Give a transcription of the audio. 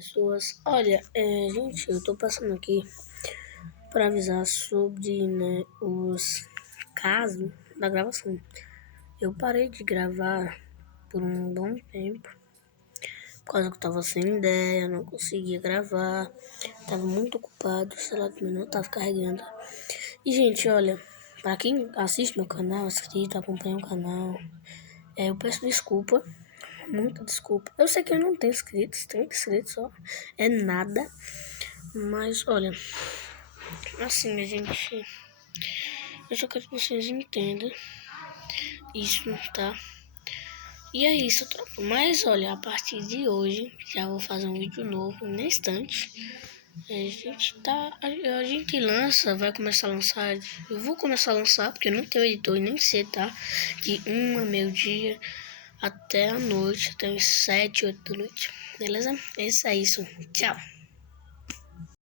pessoas. Olha, gente, eu tô passando aqui para avisar sobre, né, os casos da gravação. Eu parei de gravar por um bom tempo, por causa que eu tava sem ideia, não conseguia gravar, tava muito ocupado, o celular também não tava carregando. E, gente, olha, para quem assiste meu canal, inscrito, acompanha o canal, eu peço desculpa. Muita desculpa. Eu sei que eu não tenho inscritos, 30 inscritos só. É nada. Mas, olha, assim, minha gente, eu só quero que vocês entendam isso, tá? E é isso, tropa. Mas, olha, a partir de hoje, já vou fazer um vídeo novo na instante. A gente lança, vai começar a lançar. Eu vou começar a lançar, porque eu não tenho editor e nem sei, tá? De 1 a meio-dia até a noite, até as 7, 8 da noite. Beleza? É isso. Tchau.